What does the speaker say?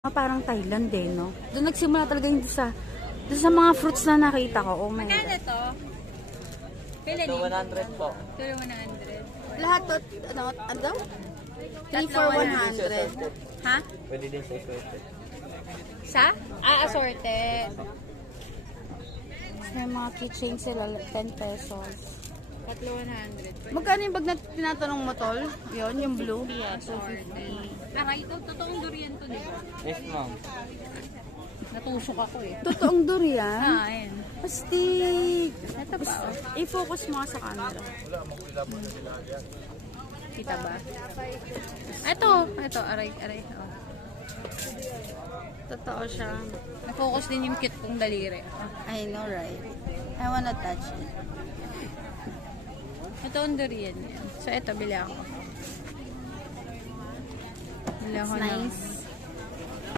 Parang Thailand eh, no? Doon nagsimula talaga yung doon sa mga fruits na nakita ko. Oh my Magkano God. to? Pila Ito ni? 100 po. Pero 100. Lahat to, ano daw? 3 for 100. Ha? Pwede din sa assorted. Sa? Assorted. May mga keychain sila, 10 pesos. Tatlo 100. Magkano yung bag na tinatanong mo, tol? Yun, yung blue? Assorted. Ito, totoong durian to, di ba? Yes, ma'am. Natusok ako eh. Totoong durian. Ayan. Astig. Ito pa, oh. I-focus mo nga sa camera. Kita ba? Ito, aray. Oh. Totoo siya. Na-focus din yung cute kong daliri. I know, right? I wanna touch it. Ito ang durian yan. So, ito, bili ako. Bili ako It's ng nice.